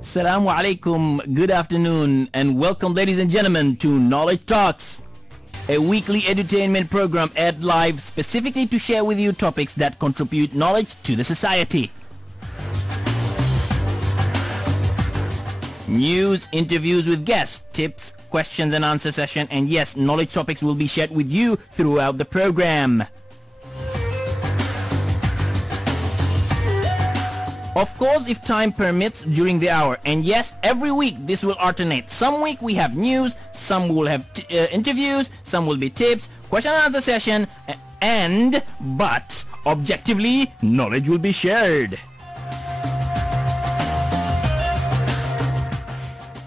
Assalamu alaikum, good afternoon, and welcome, ladies and gentlemen, to Knowledge Talks, a weekly edutainment program aired live specifically to share with you topics that contribute knowledge to the society. News, interviews with guests, tips, questions and answer session, and yes, knowledge topics will be shared with you throughout the program. Of course, if time permits during the hour, and yes, every week this will alternate. Some week we have news, some will have interviews, some will be tips, question and answer session, but objectively, knowledge will be shared.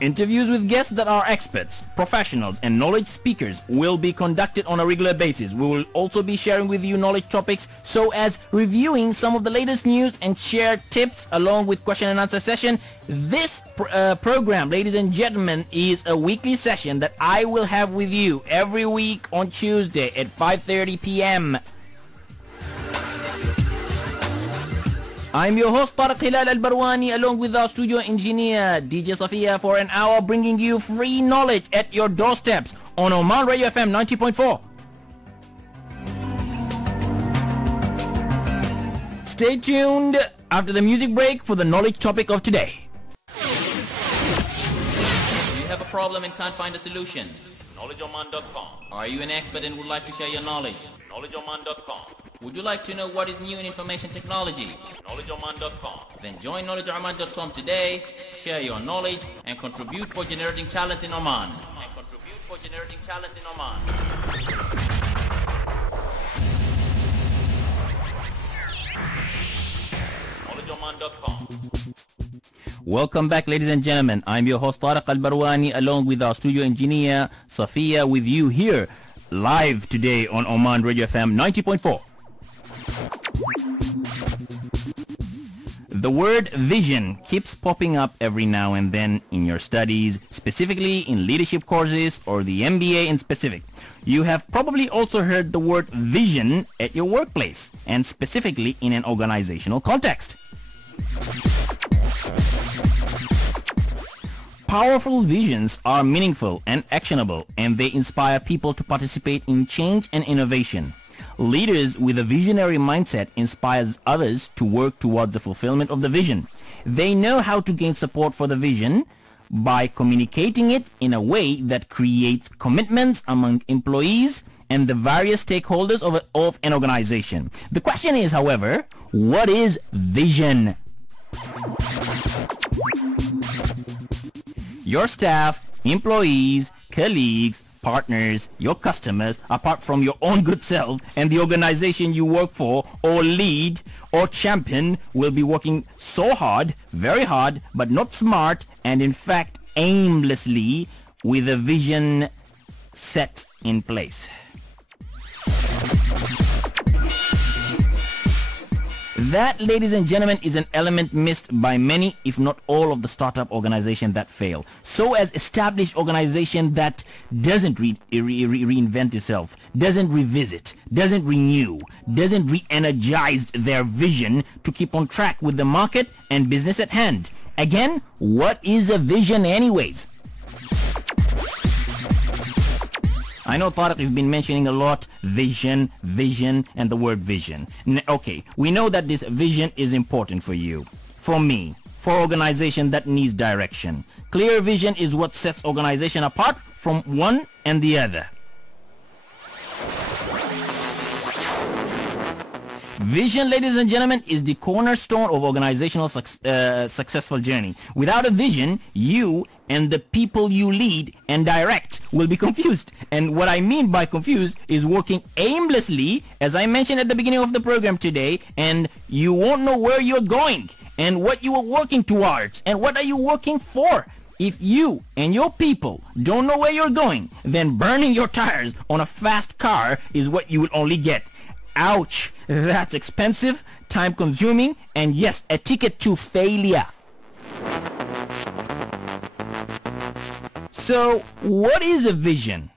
Interviews with guests that are experts, professionals, and knowledge speakers will be conducted on a regular basis. We will also be sharing with you knowledge topics, so as reviewing some of the latest news and share tips along with question and answer session. This program, ladies and gentlemen, is a weekly session that I will have with you every week on Tuesday at 5:30 p.m. I'm your host Tariq al-barwani, along with our studio engineer DJ Safiya, for an hour bringing you free knowledge at your doorsteps on Oman Radio FM 90.4. Stay tuned after the music break for the knowledge topic of today. Do you have a problem and can't find a solution? KnowledgeOman.com. Are you an expert and would like to share your knowledge? KnowledgeOman.com. Would you like to know what is new in information technology? KnowledgeOman.com. Then join KnowledgeOman.com today, share your knowledge, and contribute for generating talent in Oman. KnowledgeOman.com. Welcome back, ladies and gentlemen. I'm your host Tariq al-barwani, along with our studio engineer Safiya, with you here live today on Oman Radio FM 90.4. The word vision keeps popping up every now and then in your studies, specifically in leadership courses or the MBA in specific. You have probably also heard the word vision at your workplace, and specifically in an organizational context. Powerful visions are meaningful and actionable, and they inspire people to participate in change and innovation. Leaders with a visionary mindset inspires others to work towards the fulfillment of the vision. They know how to gain support for the vision by communicating it in a way that creates commitments among employees and the various stakeholders of an organization. The question is, however, what is vision? Your staff, employees, colleagues, partners, your customers, apart from your own good self and the organization you work for or lead or champion, will be working so hard, very hard, but not smart, and in fact aimlessly, with a vision set in place. That, ladies and gentlemen, is an element missed by many, if not all, of the startup organizations that fail. So as established organization that doesn't reinvent itself, doesn't revisit, doesn't renew, doesn't re-energize their vision to keep on track with the market and business at hand. Again, what is a vision anyways? I know, Tariq, you've been mentioning a lot vision, and the word vision. Okay, we know that this vision is important for you, for me, for organization that needs direction. Clear vision is what sets organization apart from one and the other. Vision, ladies and gentlemen, is the cornerstone of organizational successful journey. Without a vision, you and the people you lead and direct will be confused. And what I mean by confused is working aimlessly, as I mentioned at the beginning of the program today, and you won't know where you're going and what you are working towards and what are you working for. If you and your people don't know where you're going, then burning your tires on a fast car is what you will only get. Ouch, that's expensive, time consuming, and yes, a ticket to failure. So, what is a vision?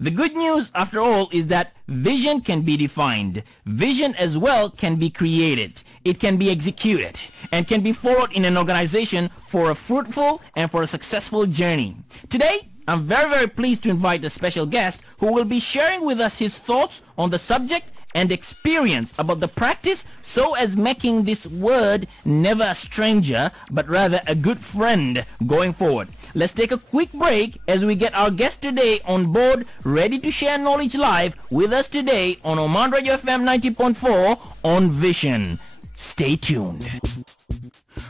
The good news, after all, is that vision can be defined. Vision as well can be created. It can be executed and can be followed in an organization for a fruitful and for a successful journey. Today, I'm very pleased to invite a special guest who will be sharing with us his thoughts on the subject and experience about the practice, so as making this word never a stranger but rather a good friend going forward. Let's take a quick break as we get our guest today on board, ready to share knowledge live with us today on Oman Radio FM 90.4 on Vision. Stay tuned.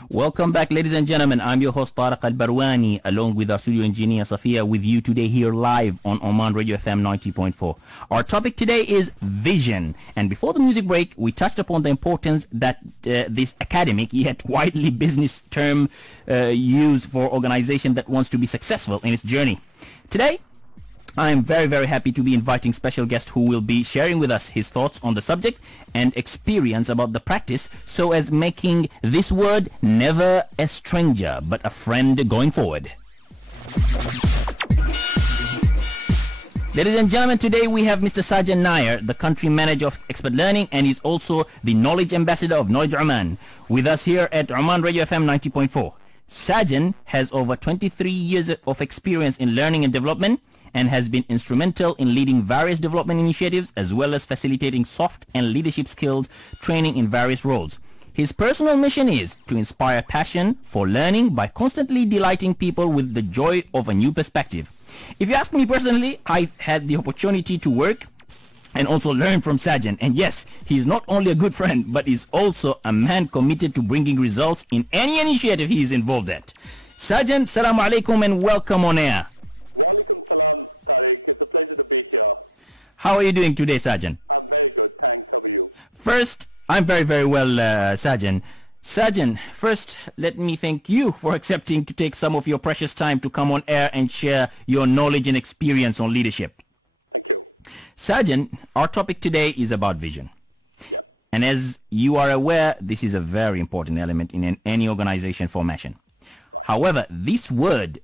Welcome back, ladies and gentlemen. I'm your host Tariq al-barwani, along with our studio engineer Safia, with you today here live on Oman Radio FM 90.4. Our topic today is vision. And before the music break, we touched upon the importance that this academic yet widely business term used for organization that wants to be successful in its journey. Today, I am very happy to be inviting special guest who will be sharing with us his thoughts on the subject and experience about the practice, so as making this word never a stranger but a friend going forward. Ladies and gentlemen, today we have Mr. Sajan Nair, the country manager of expert learning, and he's also the knowledge ambassador of Knowledge Oman, with us here at Oman Radio FM 90.4. Sajan has over 23 years of experience in learning and development, and has been instrumental in leading various development initiatives, as well as facilitating soft and leadership skills training in various roles. His personal mission is to inspire passion for learning by constantly delighting people with the joy of a new perspective. If you ask me personally, I've had the opportunity to work and also learn from Sajan, and yes, he is not only a good friend, but is also a man committed to bringing results in any initiative he is involved at. Sajan, Assalamu alaikum and welcome on air. Walaikum salam, Tariq. It's a pleasure to be here. How are you doing today, Sajan? I'm very good, thanks. How are you? First, I'm very well, Sajan. Sajan, first, let me thank you for accepting to take some of your precious time to come on air and share your knowledge and experience on leadership. Thank you. Sajan, our topic today is about vision. Yep. And as you are aware, this is a very important element in any organization formation. Right. However, this word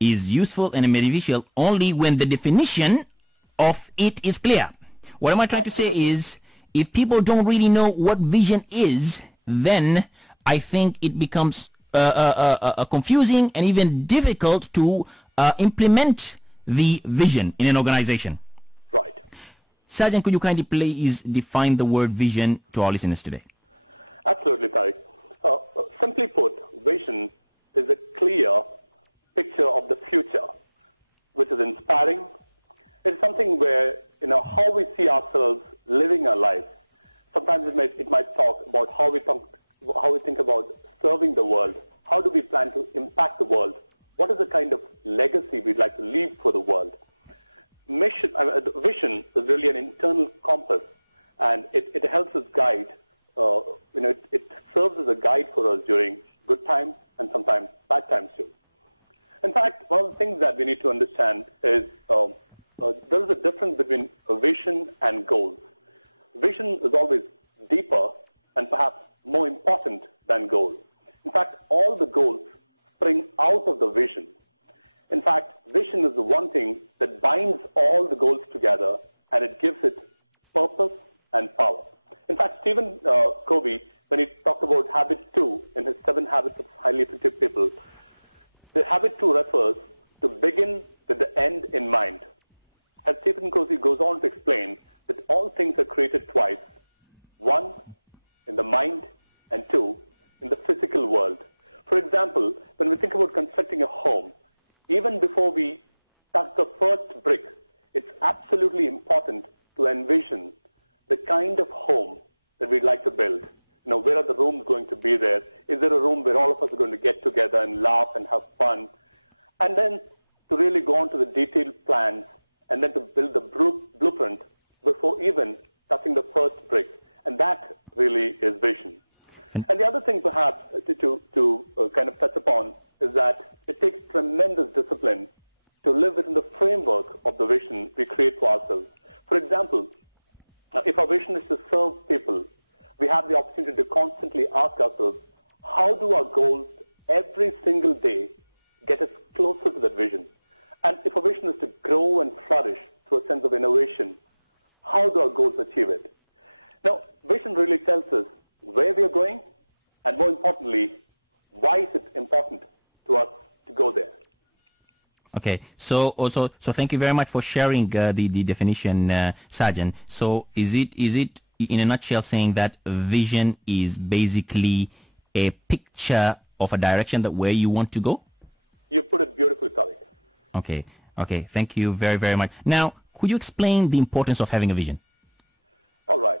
is useful and beneficial only when the definition of it is clear. What am I trying to say is, if people don't really know what vision is, then I think it becomes confusing and even difficult to implement the vision in an organization. Right. Sajan, could you kindly please define the word vision to our listeners today? Absolutely, Tariq. Simply put, vision is a clear picture of the future, which is inspiring. It's something where, how we see ourselves living our lives. Sometimes it might talk about how we think about serving the world. How do we plan to impact the world? What is the kind of legacy we'd like to leave for the world? Vision is really an internal compass, and it helps us guide. It serves as a guide for us during good times and sometimes bad times too. In fact, one of the things that we need to understand is there is a difference between a vision and goals. Vision is always deeper and perhaps more important than goals. In fact, all the goals spring out of the vision. In fact, vision is the one thing that binds all the goals together, and it gives it purpose and power. In fact, Stephen Covey, when he talked about habit 2 in his 7 habits of highly effective people, the habit 2 refers to begin with the end in mind. And Stephen Covey goes on to explain that all things are created twice. 1, in the mind, and 2, in the physical world. For example, when we think about constructing a home, even before we touch the first brick, it's absolutely important to envision the kind of home that we'd like to build. Where are the rooms going to be there? Is there a room where all of us are going to get together and laugh and have fun? And then to really go on to the detailed plans and then to build the blueprint before even touching the first brick. And that really is vision. And the other thing perhaps to kind of touch upon is that it takes tremendous discipline to live within the framework of the vision we create for ourselves. For example, if our vision is to serve people, we have the opportunity to constantly ask ourselves, how do our goals every single day get us closer to that vision? And if a vision is to grow and flourish through a sense of innovation, how do our goals achieve it? Now, vision really tells us where we are going, and more importantly, why is it important to us to go there? Okay, so thank you very much for sharing the definition, Sajan. So is it in a nutshell saying that vision is basically a picture of a direction that where you want to go? You put it beautifully, Tariq. Okay, thank you very, very much. Now, could you explain the importance of having a vision? All right.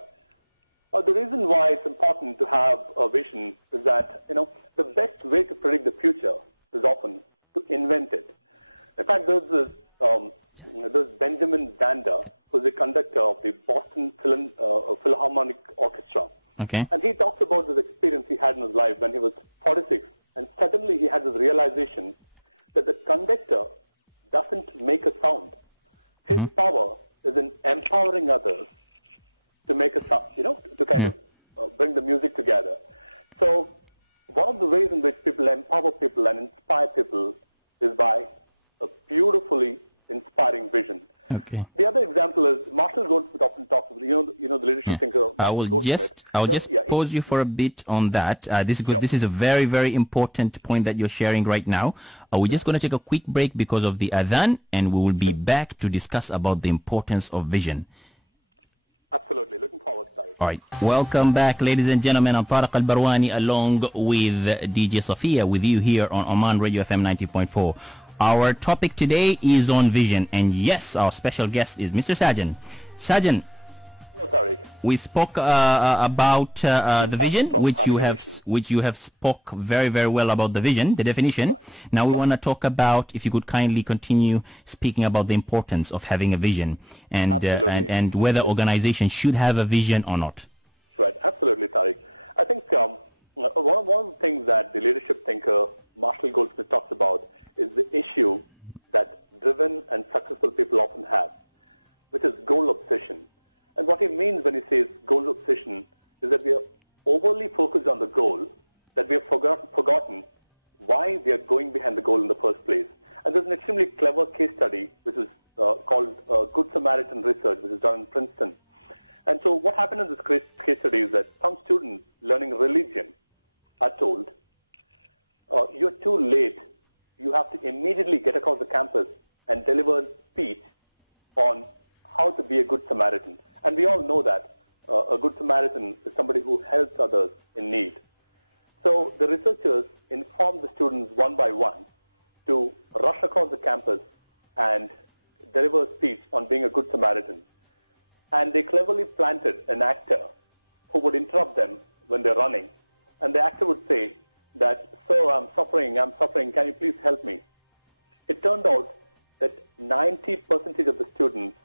The reason why it's important to have a vision is that, the best way to predict the future is often to invent it. In fact, there's Benjamin Zander, who's the conductor of the Boston Philharmonic Orchestra. Okay. And he talks about this experience he had in his life when he was 46, and suddenly he had this realization that the conductor doesn't make a sound. His power is in empowering others to make a sound, to kind of bring the music together. So one of the ways in which people empower people and inspire people is by a beautifully inspiring vision. Okay. The other example is Marshall Goldsmith often talks about, the leadership thinker. I will just pause you for a bit on that. This is a very, very important point that you're sharing right now. We're just going to take a quick break because of the adhan, and we will be back to discuss about the importance of vision. Absolutely. Looking forward to it. All right. Welcome back, ladies and gentlemen. I'm Tariq al-Barwani along with DJ Sophia with you here on Oman Radio FM 90.4. Our topic today is on vision, and yes, our special guest is Mr. Sajan. Sajan, Hello, Tariq. we spoke about the vision, which you have spoke very, very well about the vision, the definition. Right. Now we want to talk about, if you could kindly continue speaking about the importance of having a vision and whether organizations should have a vision or not. Right, absolutely, Tariq. I think one of the things that the leadership thinker Marshall Goldsmith talks about is the issue that driven and successful people often have, which is goal obsession. And what he means when he says goal obsession is that we are overly focused on the goal, that we have forgotten why we are going behind the goal in the first place. And there's an extremely clever case study, which is called Good Samaritan Research, which is done in Princeton. And so what happened in this case study is that some students learning religion are told, you're too late. You have to immediately get across the campus and deliver a speech on how to be a good Samaritan. And we all know that a good Samaritan is somebody who helps others in need. So the researchers informed the students one by one to rush across the campus and deliver a speech on being a good Samaritan. And they cleverly planted an actor who would interrupt them when they're running. And the actor would say that, sir, I'm suffering, can you please help me? It turned out that 90% of the students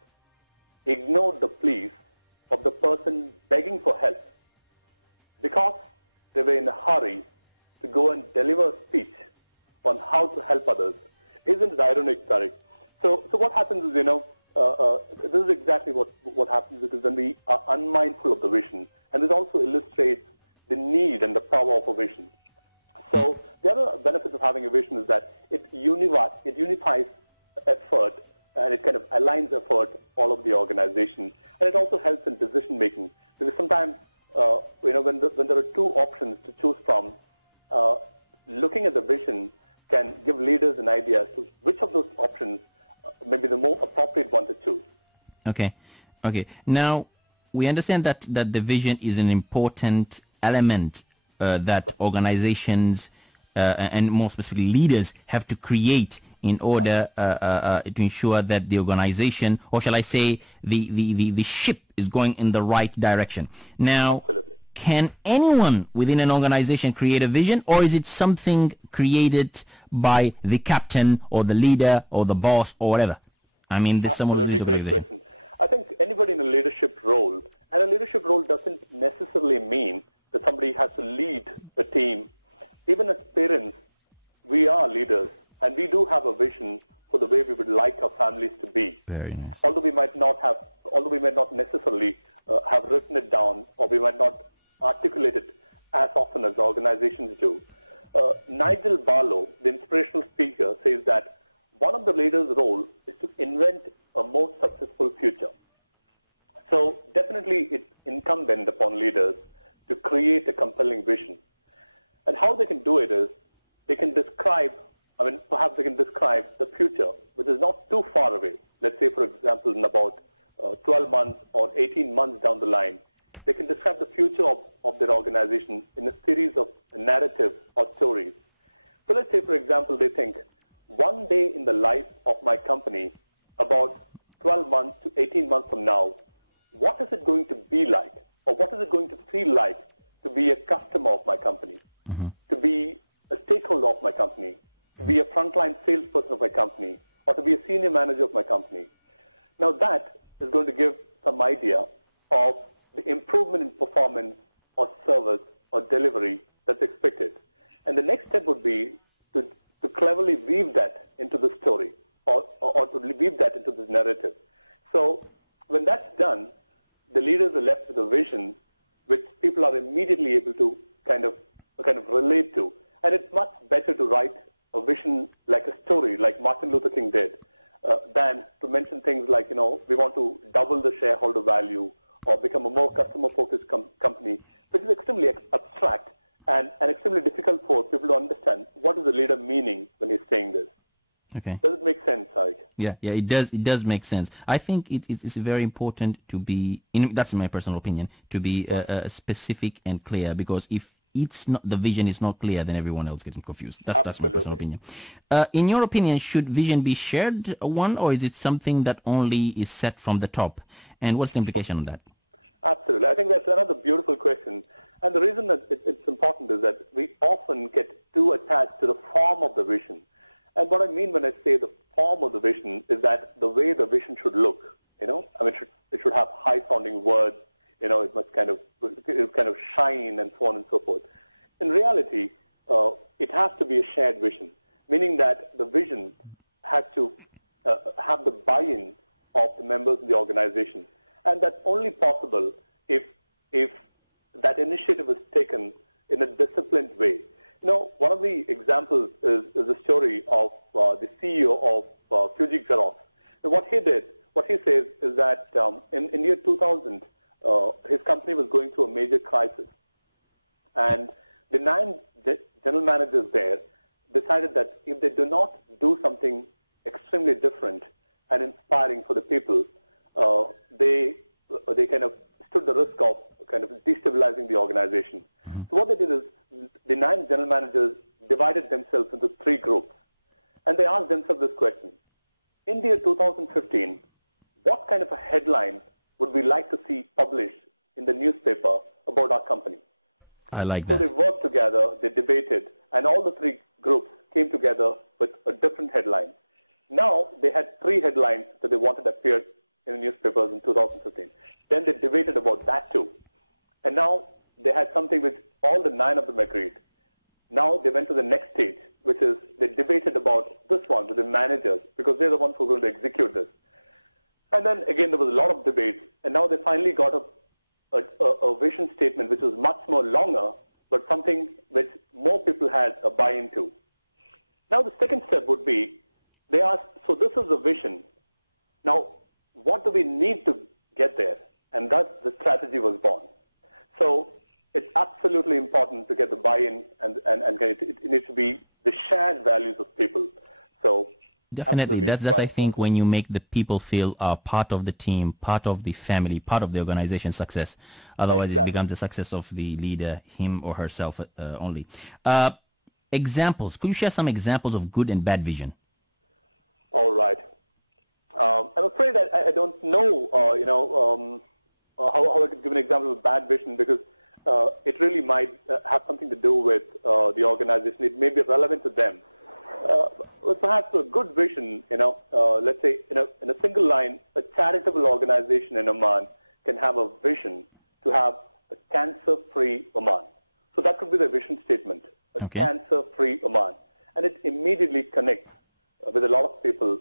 ignored the pleas of the person begging for help because they were in a hurry to go and deliver a speech on how to help others. Isn't it ironic, Tariq? So what happens is, this is exactly what happens, because when we are unmindful of the vision, and this also illustrates the need and the power of a vision. So the other benefits of having a vision is that it unifies effort, and it kind of aligns effort all of the organization, and it also helps in decision making, because sometimes when there are two options to choose from, looking at the vision can give leaders an idea as to which of those options may be the more appropriate one to choose. Okay. Now we understand that the vision is an important element that organizations and more specifically leaders have to create in order to ensure that the organization, or shall I say, the ship is going in the right direction. Now, Absolutely. Can anyone within an organization create a vision, or is it something created by the captain or the leader or the boss or whatever? I mean, this someone who's Absolutely, great question. I think anybody in a leadership role, and a leadership role doesn't necessarily mean that somebody has to lead a team. Even as parents, we are leaders, and we do have a vision for the way we would like our families to be. Very nice. Although we might not necessarily have written it down, or we might not articulate it as often as organizations do. Nigel Barlow, the inspirational speaker, says that one of the leaders' role is to invent a more successful future. So definitely it's incumbent upon leaders to create a compelling vision. And how they can do it is they can describe, perhaps they can describe the future, which is not too far away. Let's say, for example, in about 12 months or 18 months down the line, they can describe the future of their organization in a series of narratives or stories. So let's say, for example, they think, one day in the life of my company, about 12 months to 18 months from now, what is it going to be like, or what is it going to feel like to be a customer of my company, to be a stakeholder of my company, to be a frontline salesperson of my company, or to be a senior manager of my company. Now that is going to give some idea of the improvement in performance or service or delivery that's expected. And the next step would be to cleverly weave that into the story or to weave that into this narrative. So when that's done, the leaders are left with a vision which people are immediately able to kind of relate to. And it's much better to write a vision like a story, like Martin Luther King did, than to mention things like, we want to double the shareholder value or become a more customer-focused company, which is extremely abstract and extremely difficult for people to understand what is the leader meaning when he's saying this. Okay. Does it make sense, Tariq? Yeah, it does. It does make sense. I think it's very important to be, that's my personal opinion, to be Right. specific and clear, because if it's not, the vision is not clear, then everyone else getting confused. That's my personal opinion. In your opinion, should vision be shared one, or is it something that only is set from the top? And what's the implication on that? Absolutely. I think that's another beautiful question. And the reason that it's important is that we often get too attached to the form of the vision. And what I mean when I say the form of the vision is that the way the vision should look, it should have high-sounding words, it must kind of shine and so on and so forth. In reality, it has to be a shared vision, meaning that the vision has to have the buy-in of the members of the organization. And that's only possible if that initiative is taken in a disciplined way. One of the examples is the story of the CEO of Fuji Xerox. And what he says is that in year 2000, his company was going through a major crisis. And the 9 general managers there decided that if they do not do something extremely different and inspiring for the people, they kind of stood the risk of kind of destabilizing the organization. So what they did is the 9 general managers divided themselves into 3 groups. And they asked themselves this question: in the year 2015, what kind of a headline would we like to see published in the newspaper about our company? I like So that. they worked together, they debated, and all the 3 groups came together with a different headline. Now they had 3 headlines that they wanted appeared in the newspapers in 2015. Then they debated about that too. And now they had something which all the 9 of them agreed. Now they went to the next stage, which is they debated about this one with the managers, because they're the ones who are going to execute this. And then again there was a lot of debates, and now they finally got a vision statement which was much more longer, but something which more people had a buy-in to. Now the second step would be, they asked, so this is the vision. Now, what do we need to get there? And thus the strategy was born. So it's absolutely important to get the buy-in, and it needs to be the shared values of people. So Definitely. That's I think, when you make the people feel part of the team, part of the family, part of the organization's success. Otherwise, Exactly. it becomes the success of the leader, him or herself only. Examples. Could you share some examples of good and bad vision? All right. I'm afraid that I don't know, how I could give an example of bad vision, because it really might have something to do with the organization. It may be relevant to them. But perhaps a good vision, let's say in a single line, a charitable organization in Oman can have a vision to have a cancer-free Oman. So that could be the vision statement, a cancer-free Oman. And it immediately connects with a lot of people,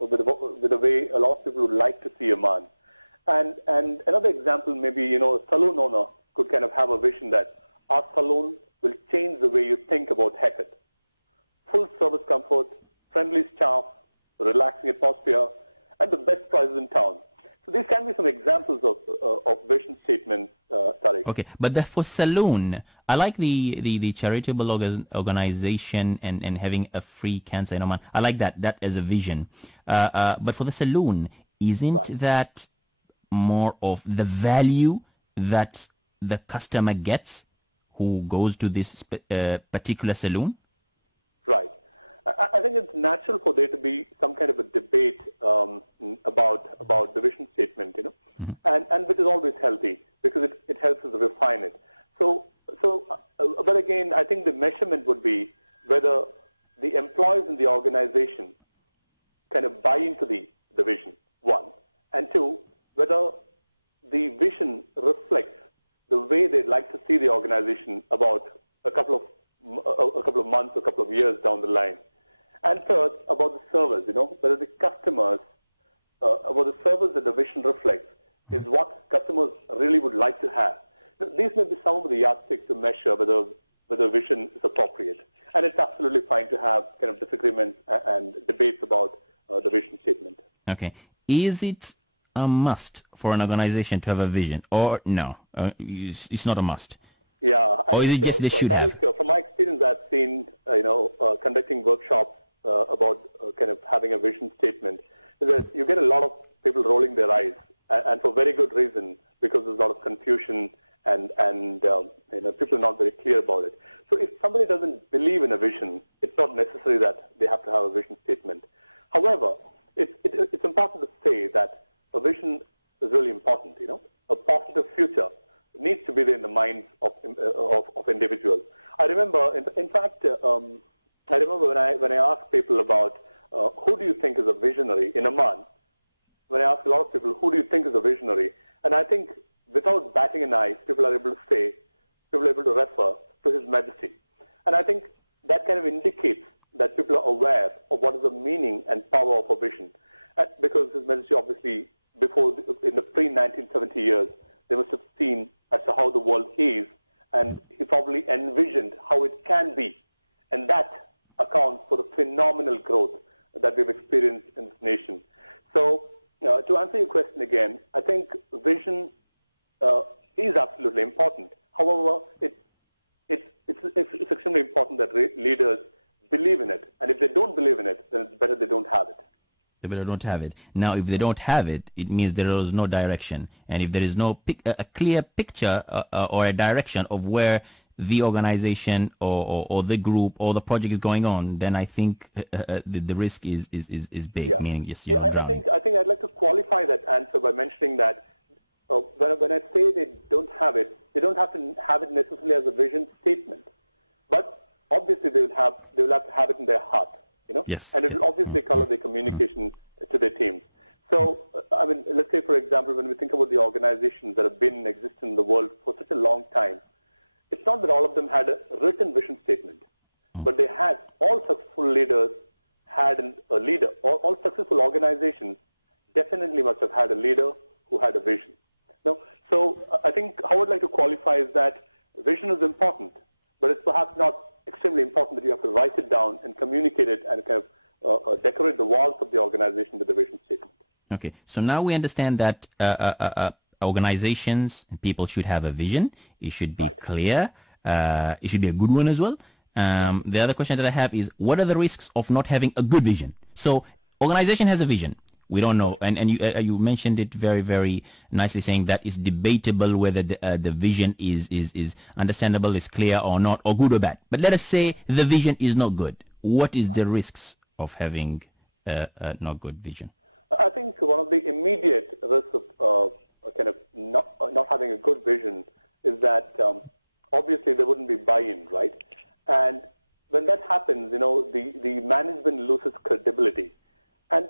with the way a lot of people would like to see Oman. And another example, maybe, a saloon owner could kind of have a vision that our saloon will change the way you think about haircut. Full service comfort, friendly staff, relaxing atmosphere, and the best prices in town. So these can be some examples of vision statements, Tariq. Okay, but for saloon, I like the charitable organization and having a free cancer, man. I like that as a vision. But for the saloon, isn't that more of the value that the customer gets who goes to this particular saloon? Right. I think it's natural for there to be some kind of a debate about the vision statement, and which is always healthy because it helps us refine it. But again, I think the measurement would be whether the employees in the organization kind of buy into the vision, one, and two, whether the vision reflects the way they'd like to see the organization about a couple of months, a couple of years down the line. And third, about the service, whether the customers, about the service that the vision reflects is what customers really would like to have. These may be some of the yardsticks to measure whether vision is appropriate. And it's absolutely fine to have kind of disagreements and debates about the vision statement. Okay. Is it a must for an organization to have a vision, or no? It's not a must. Yeah. Or is it just they should have? From my experience, I've seen, conducting workshops about kind of having a vision statement, is that you get a lot of people rolling their eyes, and for very good reason, because there's a lot of confusion and people are not very clear about it. So if somebody doesn't believe in a vision, it's not necessary that they have to have a vision statement. However, it's important to say that a vision is really important. A positive future needs to be there in the minds of individuals. I remember, in fact, I remember when I asked people about who do you think is a visionary in Amman. When I asked a lot of people, who do you think is a visionary? And I think without batting an eye, people are able to refer to His Majesty. And I think that kind of indicates that people are aware of what is the meaning and power of a vision. Because His Majesty, obviously, in the pre-1970 years, they must have seen as to how the world is, and he probably envisioned how it can be. And that accounts for the phenomenal growth that we've experienced in this nation. So, to answer your question again, I think vision is absolutely important. However, it's extremely important that leaders believe in it. And if they don't believe in it, then it's better they don't have it. They better don't have it. Now, if they don't have it, it means there is no direction. And if there is no a clear picture or a direction of where the organization or the group or the project is going on, then I think the risk is big. Yeah. Meaning, yes, you're drowning. I think I'd like to qualify that answer by mentioning that when I say they don't have it, they don't have to have it necessarily as a vision statement, but obviously they will have to have it in their heart. Yes. And it will obviously color their communication to their teams. So, let's say, for example, when we think about the organizations that have been in existence in the world for such a long time, it's not that all of them had a written vision statement, but they had, all successful leaders had a leader. All successful organizations definitely must have had a leader who had a vision. So I think how I'd like to qualify is that vision is important, but it's perhaps not extremely important that you have to write it down and communicate it and kind of decorate the walls of the organization with the vision statement. Okay, so now we understand that organizations and people should have a vision. It should be clear. It should be a good one as well. The other question that I have is, what are the risks of not having a good vision? So organization has a vision. We don't know. And you mentioned it very, very nicely, saying that it's debatable whether the vision is understandable, is clear or not, or good or bad. But let us say the vision is not good. What is the risks of having a not good vision? I think one of the immediate risks of kind of not having a good vision is that obviously there wouldn't be buy-in, right? And when that happens, the management loses credibility. And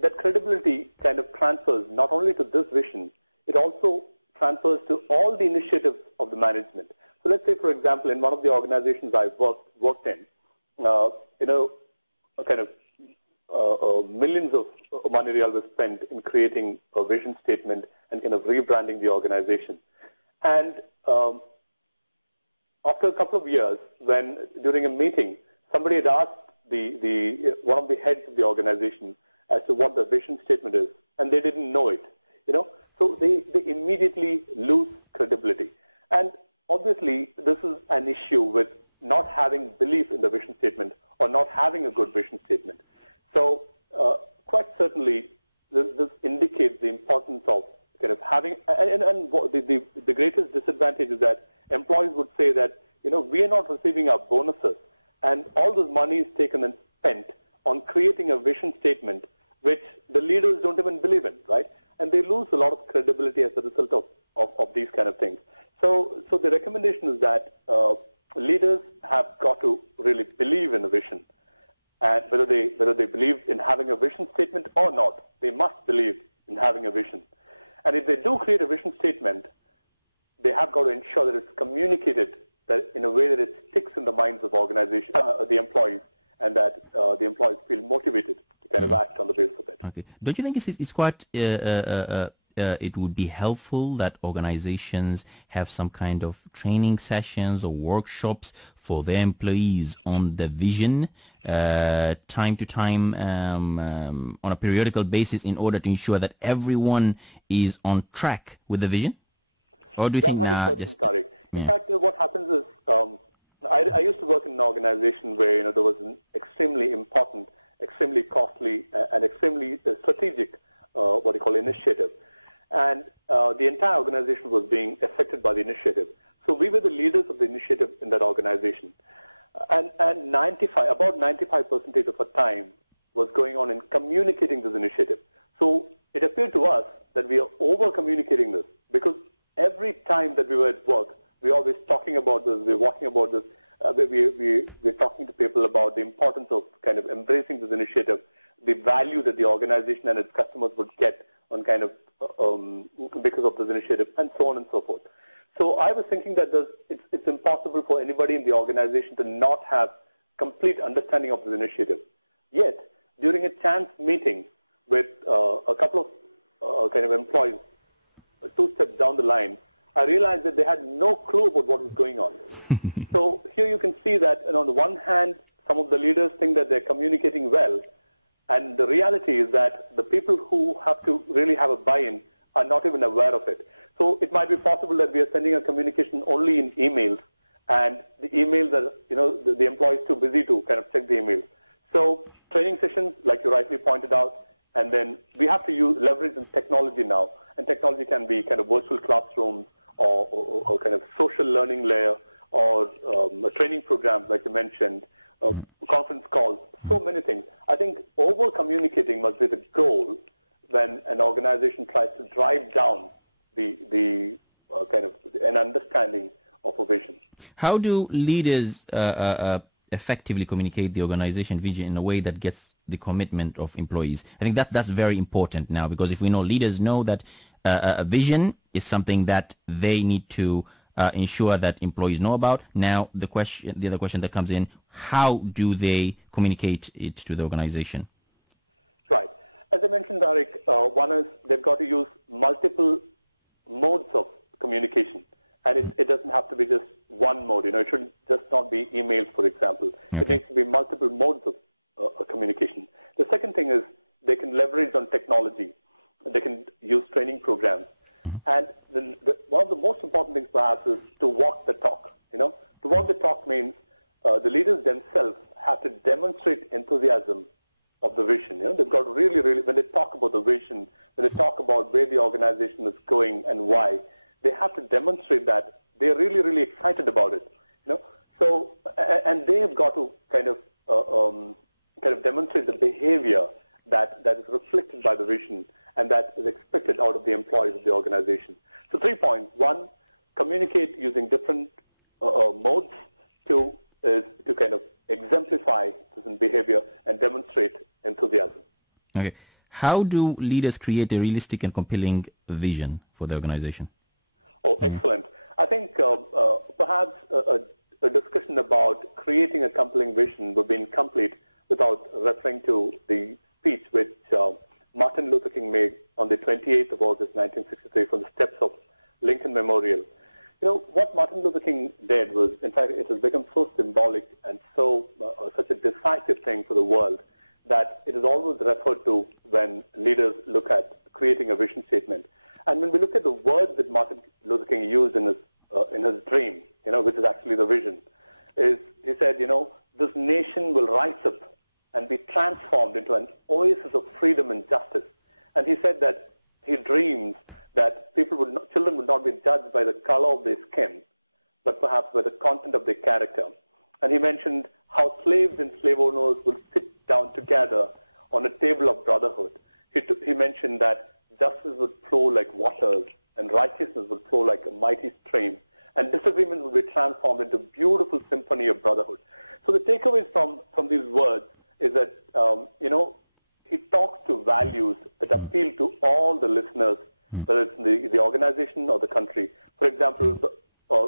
that credibility kind of transfers not only to this vision, it also transfers to all the initiatives of the management. So let's say, for example, in one of the organizations I've worked in, millions of money real was spent in creating a vision statement and kind of rebranding the organization. And after a couple of years, when during a meeting, somebody had asked one of the heads of the organization as to what the vision statement is, and they didn't know it, so they immediately lose credibility. And obviously, this is an issue with not having belief in the vision statement or not having a good vision statement. So quite certainly, this indicates the importance of kind of having, and the greatest disadvantage is that employees would say that, we are not receiving our bonuses, and all this money is taken and spent on creating a vision statement which the leaders don't even believe in, right? And they lose a lot of credibility as a result of these kind of things. So the recommendation is that leaders have got to really believe in the vision, and whether they believe in having a vision statement or not, they must believe in having a vision. And if they do create a vision statement, they have got to ensure that it's communicated that in a way that it sticks in the minds of the employees, and that the employees feel motivated to kind of act on the basis of it. Okay. Don't you think it's quite it would be helpful that organizations have some kind of training sessions or workshops for their employees on the vision time to time on a periodical basis in order to ensure that everyone is on track with the vision? Or do you think now just... Tariq. In fact, what happens is, I used to work in an organization where there was an extremely important, extremely costly, and extremely strategic initiative, and the entire organization was being affected by the initiative. So we were the leaders of the initiative in that organization, and about 95% of our time was going on in communicating this initiative. So it appeared to us that we are over communicating this, because every time that we were at work, we're always talking about this, we're walking about this, we're talking to people about the importance of kind of embracing this initiative, the value that the organization and its customers would get on kind of because of this initiative, and so on and so forth. So I was thinking that it's impossible for anybody in the organization to not have complete understanding of this initiative. Yet, during a chance meeting with a couple of kind of employees, 2 steps down the line, I realized that they had no clue about what was going on. So here you can see that, on the one hand, some of the leaders think that they're communicating well, and the reality is that the people who have to really have a buy-in are not even aware of it. So it might be possible that we are sending a communication only in emails, and the emails are, the employee is too busy to kind of check the emails. So training sessions, like you rightly pointed out, and then we have to leverage in technology now, and technology can be kind of virtual classrooms or kind of social learning layer, or training programs like you mentioned, conference calls, so many things. I think over-communicating must be the goal when an organization tries to drive down the kind of an understanding of a vision. How do leaders effectively communicate the organization vision in a way that gets the commitment of employees? I think that's very important now, because if we know leaders know that a vision is something that they need to ensure that employees know about. Now, the other question that comes in: how do they communicate it to the organization? Right. As I mentioned, Tariq, one is they've got to use multiple modes of communication, and it doesn't have to be just one mode. It should just not be emails, for example. Okay. It needs to be multiple modes of communication. The second thing is they can leverage on technology. They can use training programs. And one of the most important things perhaps is to walk the talk. To walk the talk means the leaders themselves have to demonstrate enthusiasm of the vision. They've got to really, when they talk about the vision, when they talk about where the organization is going and why, they have to demonstrate that they're really, really excited about it. So, and they have got to kind of demonstrate the behavior that is reflected by the vision and that is expected out of the employees of the organization. So 3 points. 1, communicate using different modes. 2 is to kind of exemplify this behavior and demonstrate enthusiasm. Okay. How do leaders create a realistic and compelling vision for the organization? Oh, excellent. I think perhaps a discussion about creating a compelling vision would be incomplete without referring to the speech which Martin Luther King made on the 28th of August 1963 from the steps of Lincoln Memorial. What Martin Luther King did was, in fact, it has become so symbolic and so such a decisive thing for the world that it is always referred to when leaders look at creating a vision statement. And when we look at the words that Martin Luther King used in his dream, which is actually the vision, is he said, this nation will rise up and be transformed into an oasis of freedom and justice. And he said that he dreams that children would not be judged by the color of their skin, but perhaps by the content of their character. And he mentioned how slaves and slave owners will sit down together on a table of brotherhood. He mentioned that justice would flow like waters and righteousness would flow like a mighty stream, and disagreements would be transformed into beautiful symphony of brotherhood. So the takeaways from these words is that, he talks to values that appeal to all the listeners, whether it's in the organization or the country. For example,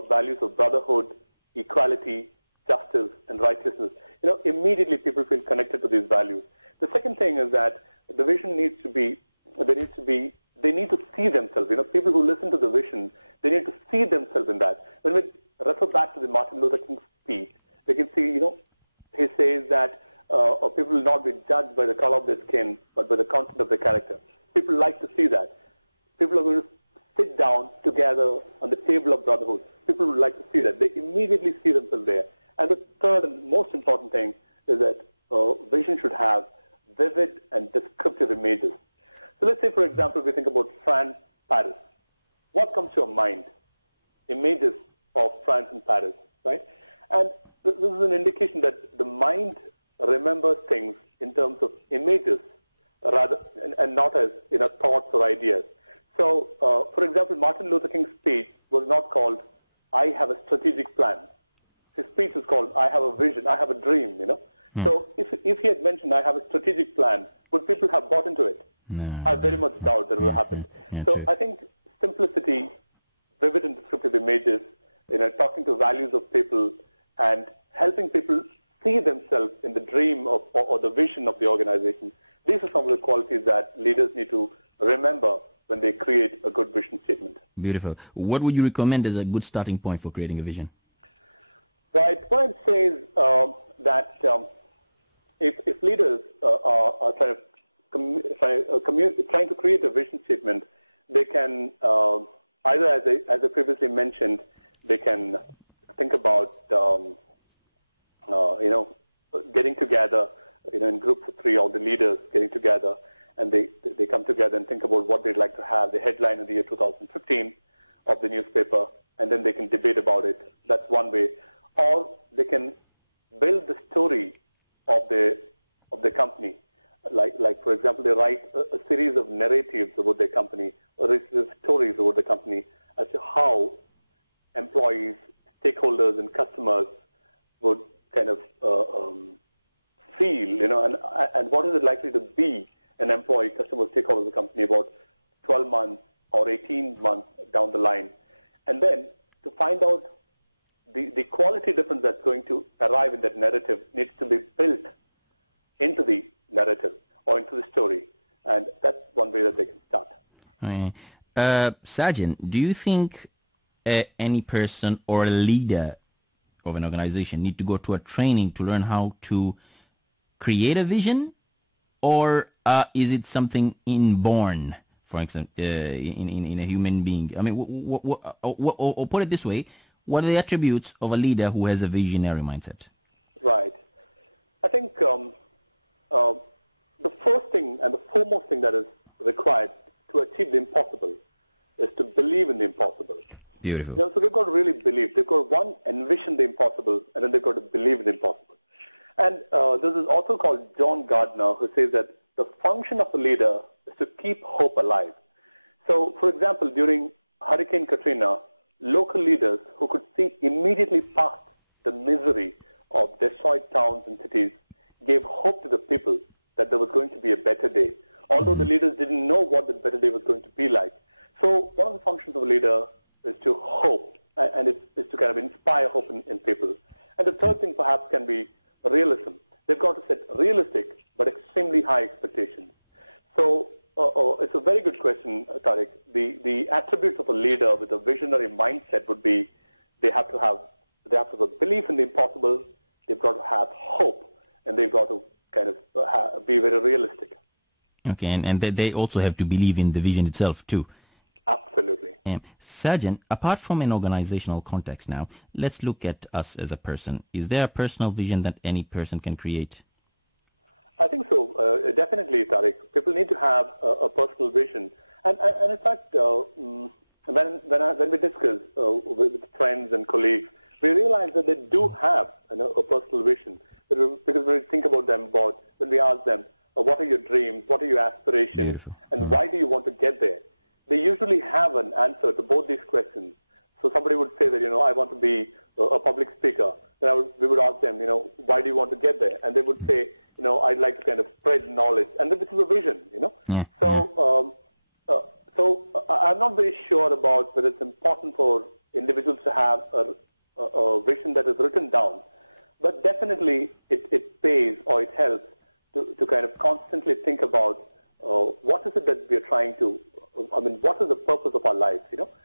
values of brotherhood, equality, justice, and righteousness. Immediately people feel connected to these values. The second thing is that the vision needs to be, they need to see themselves. People who listen to the vision, they need to see themselves in that. When we refer back to the Martin Luther King speech, they can see, he says that people will not be judged by the color of their skin, but by the content of their character. People like to see that. People are going to sit down together on the table of brotherhood. People would like to see that. They immediately see themselves there. And the third and most important thing is that vision should have vivid and descriptive images. So let's say, for example, we think about France, Paris. What comes to your mind? Images of France and Paris, right? And this is an indication that the mind remembers things in terms of images rather and not as thoughts or ideas. So, for example, Martin Luther King's speech was not called, I have a strategic plan. His speech was called, I have a vision, I have a dream, So if he had mentioned, I have a strategic plan, would people have bought into it? No. I very much doubt that it would have happened. So I think simplicity, vivid and descriptive images, talking to values of people and helping people see themselves in the dream of or the vision of the organization. These are some of the qualities that leaders need to remember when they create a good vision statement. Beautiful. What would you recommend as a good starting point for creating a vision? Right. What I'd say is that if leaders are trying to create a vision statement, they can either, as I previously mentioned, they can think about getting together, in groups of three, all the leaders getting together, and they come together and think about what they'd like to have, the headline in the year 2015 of the newspaper, and then they can debate about it. That's one way. Or they can build the story of their company. Like for example, they write a series of narratives about their company, or a series of stories about the company as to how employees, stakeholders, and customers would kind of feel, and what is it likely to be an employee, customer, stakeholder of the company about 12 months or 18 months down the line. And then to find out the quality difference that's going to arrive in that narrative needs to be built into the narrative or into the story. And that's one way that they can start. Sajjan, do you think any person or a leader of an organization need to go to a training to learn how to create a vision, or is it something inborn, for example, in a human being? I mean, or put it this way, what are the attributes of a leader who has a visionary mindset? Right. I think the first thing and the foremost thing that is required to achieve the impossible is to believe in the impossible. Beautiful. So they've got to really believe. They've got to, envision the impossible, and then they've got to believe in the impossible. And there's this author called John Gardner who says that the function of a leader is to keep hope alive. So, for example, during Hurricane Katrina, local leaders who could see immediately past the misery of destroyed towns and cities gave hope to the people that there was going to be a better day, although the leaders didn't know what the better day was going to be like. So one of the functions of a leader is to hope, and it's to kind of inspire hope in people. And the third thing perhaps can be realism. They've got to set realistic but extremely high expectations. So it's a very good question, Tariq. The attributes of a leader with a visionary mindset would be they have to have a belief in the impossible, they've got to have hope, and they've got to kind of be very realistic. Okay, and they also have to believe in the vision itself too. Absolutely. Sajjan, apart from an organizational context now, let's look at us as a person. Is there a personal vision that any person can create? I think so. Definitely, Tariq. People need to have a personal vision. And in fact, when we discuss with friends and colleagues, we realize that they do have a personal vision. Because when we think about them, when we ask them, what are your dreams, what are your aspirations, and why do you want to get there? They usually have an answer to both these questions. So somebody would say that, I want to be a public speaker. Then we would ask them, why do you want to get there? And they would say, I'd like to kind of spread knowledge. And this is a vision, Yeah. So I'm not very sure about whether it's important for individuals to have a vision that is written down. But definitely it pays or it helps to kind of constantly think about what is it that we are trying to, what is the purpose of our lives,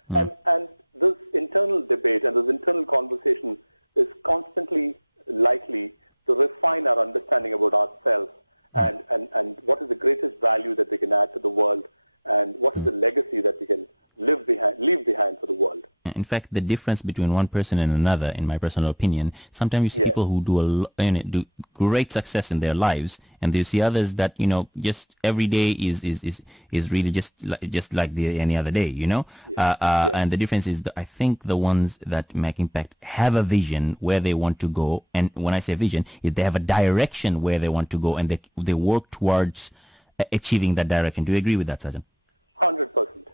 And this internal debate and this internal conversation is constantly likely to refine our understanding about ourselves and what is the greatest value that we can add to the world and what is the legacy that we can leave behind for the world. In fact, the difference between one person and another, in my personal opinion, sometimes you see people who do great success in their lives, and you see others that just every day is really just like any other day, And the difference is, I think the ones that make impact have a vision where they want to go, and when I say vision, is they have a direction where they want to go, and they work towards achieving that direction. Do you agree with that, Sajjan? 100%.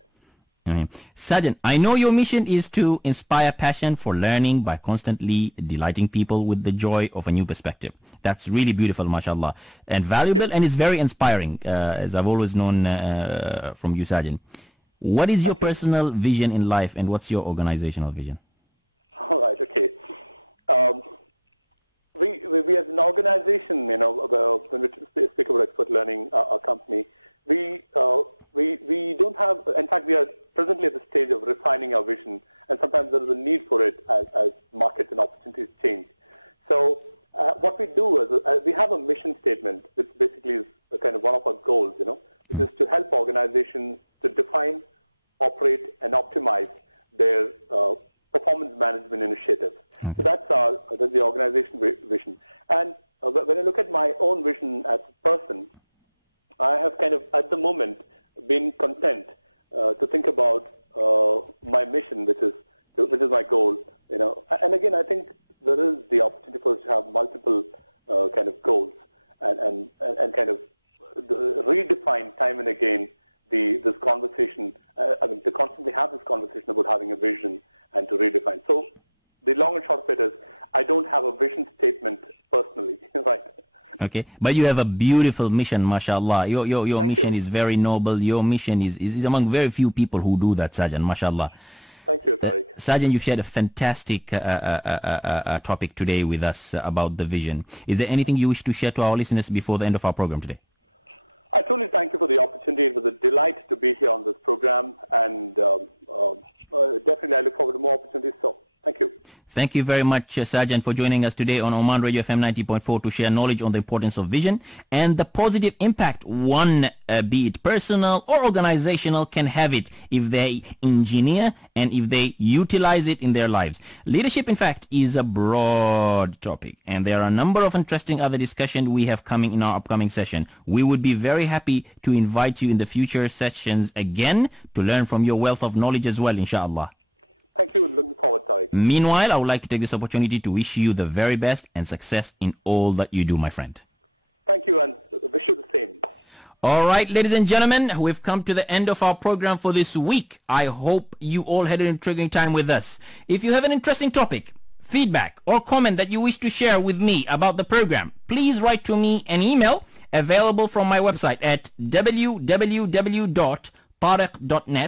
Sajjan, I know your mission is to inspire passion for learning by constantly delighting people with the joy of a new perspective. That's really beautiful, mashallah, and valuable, and it's very inspiring, as I've always known from you, Sajjan. What is your personal vision in life, and what's your organizational vision? All right, okay. We as an organization, when we speak about expert learning, our company, we don't have, in fact, we are presently at the stage of refining our vision, and sometimes there is a need for it as markets and opportunities change. So what we do is we have a mission statement, which basically is kind of one of our goals, which is to help organizations to define, operate, and optimize their performance management initiatives. So that's the organization vision. And when I look at my own vision as a person, I have kind of, at the moment, been content to think about my mission, which is my goal, And again, I think there is the opportunity for us to have multiple kind of goals and kind of redefine time and again this conversation. To constantly have this conversation about having a vision and to redefine. So the long and short of it is, I don't have a vision statement personally, right? Okay, but you have a beautiful mission, mashallah. Your mission is very noble. Your mission is among very few people who do that, Sajjan, mashallah. Thank you, Tariq. Sajjan, you've shared a fantastic topic today with us about the vision. Is there anything you wish to share to our listeners before the end of our program today? I truly thank you for the opportunity. It was a delight to be here on this program, and definitely I look forward to more opportunities. So, thank you. Thank you very much, Sajjan, for joining us today on Oman Radio FM 90.4 to share knowledge on the importance of vision and the positive impact one, be it personal or organizational, can have it if they engineer and if they utilize it in their lives. Leadership, in fact, is a broad topic, and there are a number of interesting other discussions we have coming in our upcoming session. We would be very happy to invite you in the future sessions again to learn from your wealth of knowledge as well, inshallah. Thank you. Looking forward, Tariq. Meanwhile, I would like to take this opportunity to wish you the very best and success in all that you do, my friend. Thank you, and wish you the same. All right, ladies and gentlemen, we've come to the end of our program for this week. I hope you all had an intriguing time with us. If you have an interesting topic, feedback, or comment that you wish to share with me about the program, please write to me an email available from my website at www.tariq.net.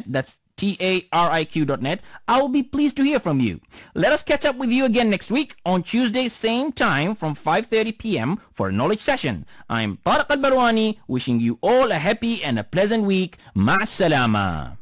That's TARIQ.net. I will be pleased to hear from you. Let us catch up with you again next week on Tuesday, same time from 5:30 p.m. for a knowledge session. I'm Tariq al-Barwani, wishing you all a happy and a pleasant week. Ma'as salama.